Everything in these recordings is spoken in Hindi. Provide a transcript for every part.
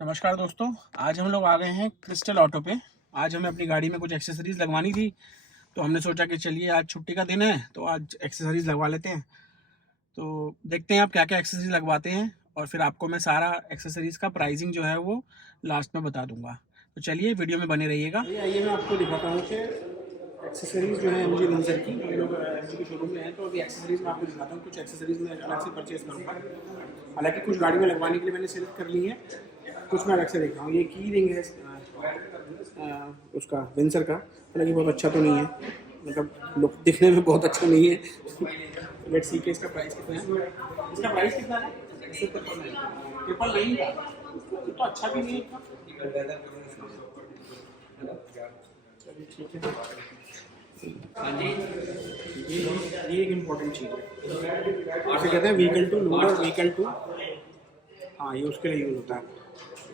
नमस्कार दोस्तों, आज हम लोग आ गए हैं क्रिस्टल ऑटो पे। आज हमें अपनी गाड़ी में कुछ एक्सेसरीज लगवानी थी, तो हमने सोचा कि चलिए आज छुट्टी का दिन है तो आज एक्सेसरीज लगवा लेते हैं। तो देखते हैं आप क्या क्या एक्सेसरीज लगवाते हैं और फिर आपको मैं सारा एक्सेसरीज का प्राइसिंग जो है वो लास्ट में बता दूंगा। तो चलिए वीडियो में बने रहिएगा। आइए मैं आपको दिखाता हूँ कि एक्सेसरीज जो है एमजी विंसर की, हम लोग एमजी के शोरूम में हैं तो अभी एक्सेसरीज में आपको दिखाता हूँ। कुछ एक्सेसरीज मैं अलग से परचेज करूँगा, हालांकि कुछ गाड़ी में लगवाने के लिए मैंने सेलेक्ट कर ली है, कुछ मैं अलग से देख रहा हूँ। ये की रिंग है उसका विंसर का, हालांकि बहुत अच्छा तो नहीं है, मतलब लुक दिखने में बहुत अच्छा नहीं है। लेट्स सी के इसका प्राइस कितना है। इसका प्राइस कितना है? 999 का, तो अच्छा भी नहीं है। ठीक है, ये एक इम्पोर्टेंट चीज़ है। इसे कहते हैं व्हीकल टू लोड और व्हीकल टू, हाँ ये उसके लिए यूज़ होता है।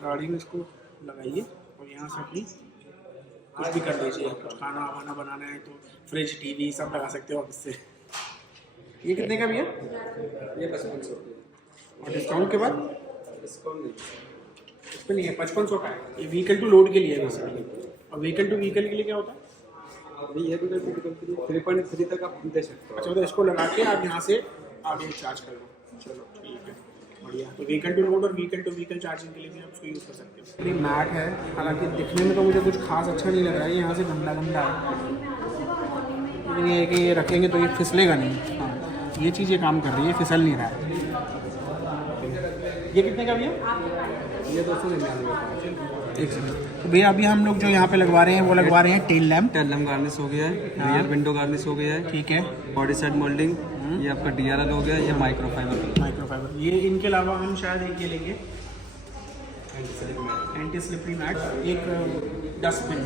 गाड़ी में इसको लगाइए और यहाँ से अपनी कुछ भी कर दीजिए। कुछ खाना वाना बनाना है तो फ्रिज टीवी सब लगा सकते हो आप इससे। ये कितने का भैया? ये 5500 और डिस्काउंट के बाद? डिस्काउंट नहीं, इस पर नहीं है, 5500 का है। ये व्हीकल टू लोड के लिए है बेसिकली। और व्हीकल टू व्हीकल के लिए क्या होता है? अभी ये 3.3 तक आप दे सकते हो। अच्छा, तो इसको लगा के आप यहाँ से आगे चार्ज कर लो। चलो ठीक है, बढ़िया। तो व्हीकल टू लोड और व्हीकल टू व्हीकल चार्जिंग के लिए भी आप उसको यूज़ कर सकते हो। ये मैट है, हालांकि दिखने में तो मुझे कुछ खास अच्छा नहीं लग रहा है, यहाँ से गंदा गंदा है, लेकिन ये है कि ये रखेंगे तो ये फिसलेगा नहीं। हाँ, ये चीज़ ये काम कर रही है, फिसल नहीं रहा है। ये कितने का भैया? ये 299 का। एक सेकंड, तो भैया अभी हम लोग जो यहाँ पे लगवा रहे हैं वो लगवा रहे हैं टेल लैम्प गार्निश हो गया है, रियर विंडो गार्निश हो गया है, ठीक है। बॉडी साइड मोल्डिंग, ये आपका DRL हो गया, ये माइक्रोफाइबर। ये इनके अलावा हम शायद एक ये लेंगे एंटी स्लिपरी मैट, एक डस्टबिन।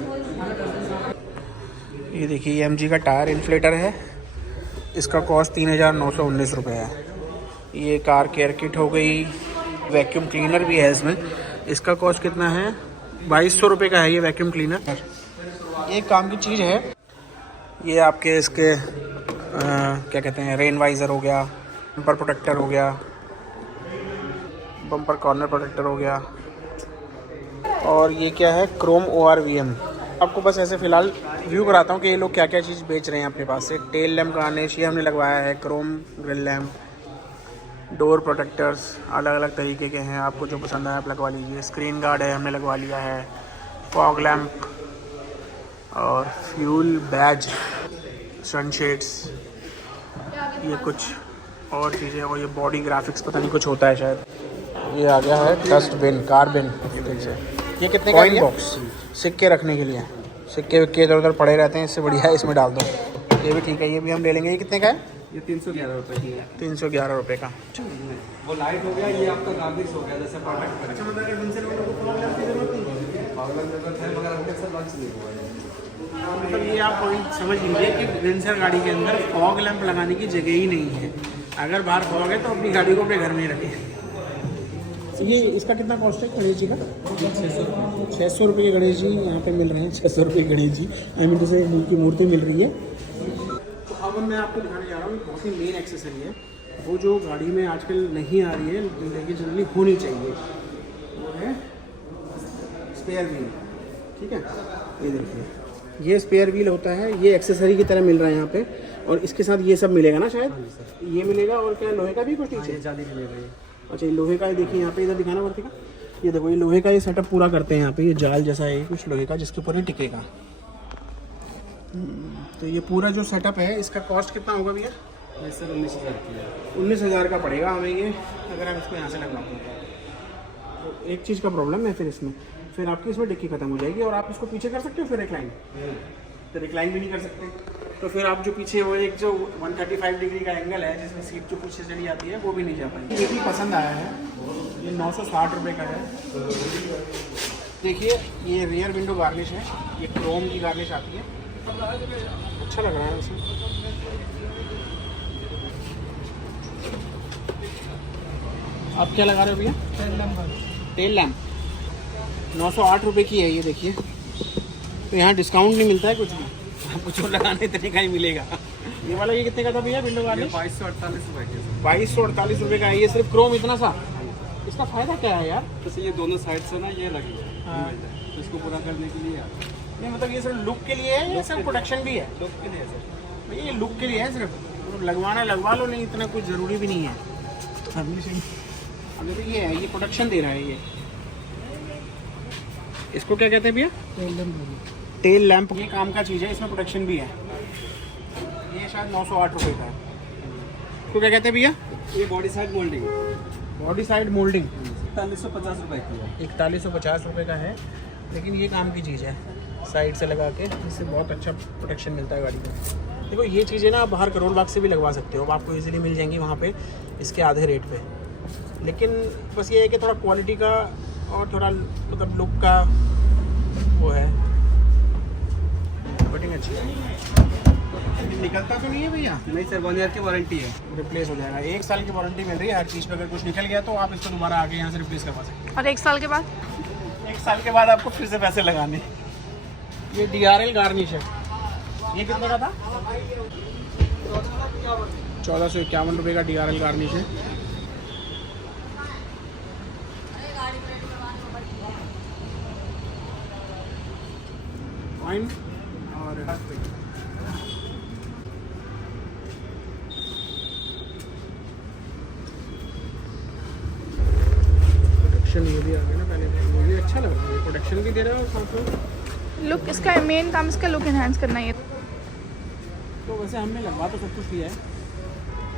ये देखिए, ये एमजी का टायर इन्फ्लेटर है, इसका कॉस्ट 3919 रुपये है। ये कार केयर किट हो गई, वैक्यूम क्लीनर भी है इसमें, इसका कॉस्ट कितना है? 2200 रुपये का है ये वैक्यूम क्लीनर। एक काम की चीज़ है, ये आपके इसके क्या कहते हैं, रेन वाइज़र हो गया, बम्पर प्रोटेक्टर हो गया, बम्पर कॉर्नर प्रोटेक्टर हो गया, और ये क्या है, क्रोम ORVM। आपको बस ऐसे फ़िलहाल व्यू कराता हूँ कि ये लोग क्या क्या चीज़ बेच रहे हैं अपने पास से। टेल लैम्प गार्निश ये हमने लगवाया है, Chrome grill lamp, door protectors अलग अलग तरीके के हैं, आपको जो पसंद आए आप लगवा लीजिए। स्क्रीन गार्ड है, हमने लगवा लिया है, फॉग लैम्प और फ्यूल बैज, सनशेड्स, ये कुछ और चीज़ें, और ये बॉडी ग्राफिक्स पता नहीं कुछ होता है शायद। ये आ गया है डस्टबिन, कार्बिन। ये कितने का? कॉइन बॉक्स, सिक्के रखने के लिए, सिक्के विक्के इधर उधर पड़े रहते हैं, इससे बढ़िया है इसमें डाल दो। ये भी ठीक है, ये भी हम ले लेंगे। ये कितने का है? ये 311 रुपये की है। 311 रुपये का। वो लाइट हो गया, ये आपका गार्निश हो गया जैसे प्रोटेक्ट। अच्छा, मतलब अगर विंसर वालों को फॉग लैम्प की ज़रूरत नहीं है, मगर हमके साथ लंच नहीं हुआ। मतलब ये आप पॉइंट समझ लीजिए कि विंसर गाड़ी के अंदर फॉग लैंप लगाने की जगह ही नहीं है। अगर बाहर फॉग है तो अपनी गाड़ी को अपने घर में ही रखें। ये इसका कितना कॉस्ट है गणेश जी का? 600 रुपये के गणेश जी यहाँ पे मिल रहे हैं। 600 रुपये के गणेश जी, एम से की मूर्ति मिल रही है। तो अब मैं आपको दिखाने जा रहा हूँ, बहुत ही मेन एक्सेसरी है, वो जो गाड़ी में आजकल नहीं आ रही है लेकिन जनरली होनी चाहिए, वो है स्पेयर व्हील। ठीक है, ये देखिए, ये स्पेयर व्हील होता है, ये एक्सेसरी की तरह मिल रहा है यहाँ पे, और इसके साथ ये सब मिलेगा ना शायद। ये मिलेगा, और क्या लोहे का भी कुछ नीचे? जाली मिलेगा। अच्छा, ये लोहे का है, देखिए यहाँ पे, इधर दिखाना पड़ती का। ये देखो, ये लोहे का ये सेटअप पूरा करते हैं यहाँ पे, ये जाल जैसा है कुछ लोहे का जिसके ऊपर ये टिकेगा। तो ये पूरा जो सेटअप है इसका कॉस्ट कितना होगा भैया? सर 19,000 की है। 19,000 का पड़ेगा हमें ये, अगर हम इसको यहाँ से लगवाते हैं। तो एक चीज़ का प्रॉब्लम है फिर इसमें, फिर आपकी इसमें डिक्की खत्म हो जाएगी, और आप इसको पीछे कर सकते हो फिर रिक्लाइन, तो रिक्लाइन भी नहीं कर सकते। तो फिर आप जो पीछे वो एक जो 135 डिग्री का एंगल है जिसमें सीट जो पीछे चली जाती है वो भी नहीं जा पाएगी। ये भी पसंद आया है, ये 960 रुपये का है। देखिए, ये रियर विंडो गार्निश है, ये क्रोम की गार्निश आती है, अच्छा लग रहा है उसमें। आप क्या लगा रहे हो भैया? टेल लैम्प 908 रुपये की है ये, देखिए। तो यहाँ डिस्काउंट नहीं मिलता है कुछ भी, आपको जो लगाने इतने का ही मिलेगा। ये वाला ये कितने का था भैया विंडो गार्निश? 2248 रुपये की। 2248 रुपये का है ये, सिर्फ क्रोम इतना सा। इसका फायदा क्या है यार? जैसे ये दोनों साइड से ना ये लगी है, हाँ। तो इसको पूरा करने के लिए आता है। नहीं मतलब ये सिर्फ लुक के लिए है या सिर्फ प्रोटेक्शन भी है? लुक के लिए सर। भैया ये लुक के लिए है सिर्फ, तो लगवाना लगवा लो, नहीं इतना कुछ ज़रूरी भी नहीं है। अब देखो ये है, ये प्रोटेक्शन दे रहा है ये। इसको क्या कहते हैं भैया? Tail lamp. ये काम का चीज़ है, इसमें प्रोटेक्शन भी है। ये शायद 908 रुपये का है। इसको क्या कहते हैं भैया? ये body side moulding, body side moulding 4150 रुपये की है। 4150 रुपये का है, लेकिन ये काम की चीज़ है। साइड से लगा के इससे बहुत अच्छा प्रोटेक्शन मिलता है गाड़ी को। देखो ये चीज़ें ना आप बाहर करोल बाग से भी लगवा सकते हो, अब आपको इजीली मिल जाएंगी वहाँ पे इसके आधे रेट पे। लेकिन बस ये है कि थोड़ा क्वालिटी का और थोड़ा मतलब लुक का वो है। कटिंग अच्छी है। निकलता तो नहीं है भैया? नहीं सर, 1 ईयर की वारंटी है। रिप्लेस हो जाएगा। 1 साल की वारंटी मिल रही है हर चीज़ पे। अगर कुछ निकल गया तो आप इसको दोबारा आके यहाँ से रिप्लेस करवा सकते और 1 साल के बाद? हैं। 1 साल के बाद आपको फिर से पैसे लगाने। ये DRL गार्निश है। ये कितने का था? 1451 रुपये का DRL गार्निश है। कॉइन और प्रोटेक्शन ये भी आ गया ना पहले, वो भी अच्छा लग रहा है। प्रोटेक्शन भी दे रहा है और साथ में लुक, इसका मेन काम इसका लुक एनहांस करना है। तो वैसे हमने लगवा तो सब कुछ किया है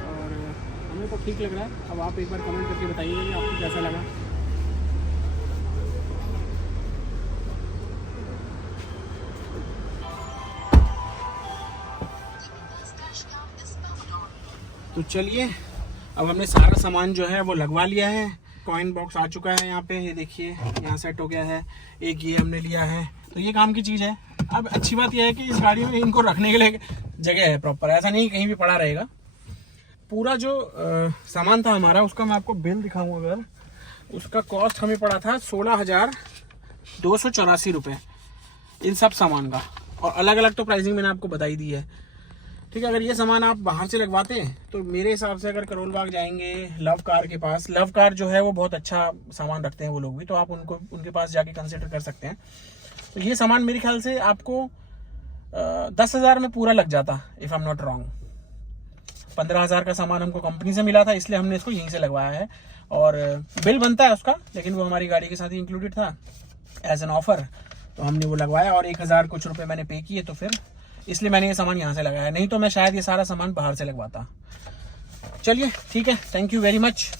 और हमें तो ठीक लग रहा है। अब आप एक बार कमेंट करके बताइए कि आपको कैसा लगा। तो चलिए, अब हमने सारा सामान जो है वो लगवा लिया है। कॉइन बॉक्स आ चुका है यहाँ पे, ये देखिए यहाँ सेट हो गया है। एक ये हमने लिया है, तो ये काम की चीज़ है। अब अच्छी बात यह है कि इस गाड़ी में इनको रखने के लिए जगह है प्रॉपर, ऐसा नहीं कहीं भी पड़ा रहेगा। पूरा जो सामान था हमारा, उसका मैं आपको बिल दिखाऊँ अगर, उसका कॉस्ट हमें पड़ा था 16,284 रुपये इन सब सामान का। और अलग अलग तो प्राइसिंग मैंने आपको बताई दी है, ठीक है। अगर ये सामान आप बाहर से लगवाते हैं तो मेरे हिसाब से अगर करोल बाग जाएंगे लव कार के पास, लव कार जो है वो बहुत अच्छा सामान रखते हैं वो लोग भी, तो आप उनके पास जाके कंसिडर कर सकते हैं। तो ये सामान मेरे ख्याल से आपको 10,000 में पूरा लग जाता, if I am not wrong. 15,000 का सामान हमको कंपनी से मिला था, इसलिए हमने इसको यहीं से लगवाया है। और बिल बनता है उसका, लेकिन वो हमारी गाड़ी के साथ ही इंक्लूडेड था एज एन ऑफर, तो हमने वो लगवाया। और 1,000 कुछ रुपये मैंने पे किए, तो फिर इसलिए मैंने ये सामान यहाँ से लगाया। नहीं तो मैं शायद ये सारा सामान बाहर से लगवाता। चलिए ठीक है, थैंक यू वेरी मच।